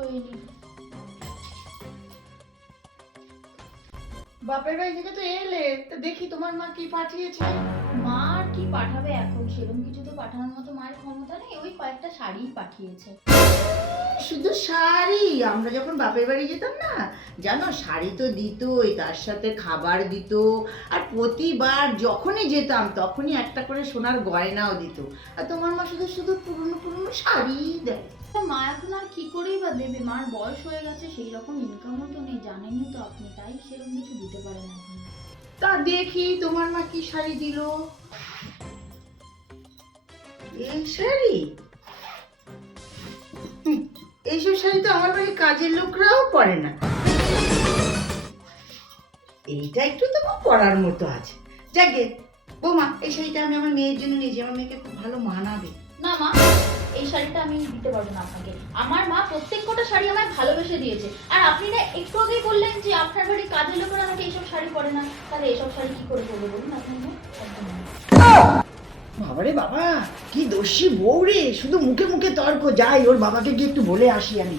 শোয়নি। বাপের বাড়ি থেকে তো এলে, তো দেখি তোমার মা কি পাঠিয়েছে। মা আর কি পাঠাবে এখন, সেরকম কিছু তো পাঠানোর মতো মায়ের ক্ষমতা নেই, ওই কয়েকটা শাড়িই পাঠিয়েছে। শুধু শাড়ি? আমরা যখন বাপের বাড়ি যেতাম না, জানো, শাড়ি তো দিতই, তার সাথে খাবার দিত, আর প্রতিবার যখনই যেতাম তখনই একটা করে সোনার গয়নাও দিত। আর তোমার মা শুধু শুধু পুরনো পুরনো শাড়িই দেয়। মা এখন আর কি করেই বা দেবে, মার বয়স হয়ে গেছে, সেই রকম ইনকামও তো নেই, জানেনই তো আপনি, তাই সেরকম কিছু দিতে পারে না এখন। তা দেখি তোমার মা কি শাড়ি দিল। এই শাড়ি? এইসব শাড়ি তো আমার বাড়ির কাজের লোকরাও পরে না। এইটা একটু তোমার পরার মতো আছে। যাকে বৌমা, এই শাড়িটা আমি আমার মেয়ের জন্য নিয়েছি, আমার মেয়েকে খুব ভালো মানাবে। না মা, এই শাড়িটা আমি দিতে পারবো না আপনাকে। আমার মা প্রত্যেক কটা শাড়ি আমায় ভালোবেসে দিয়েছে, আর আপনি না একটু আগেই বললেন যে আপনার বাড়ির কাজের লোকেরা আমাকে এইসব শাড়ি পরে না, তাহলে এইসব শাড়ি কি করে পরবে বলুন আপনি? একদম না। বাবারে বাবা, কি দোষী বউ রে, শুধু মুখে মুখে তর্ক। যাই, ওর বাবাকে গিয়ে একটু বলে আসি আমি।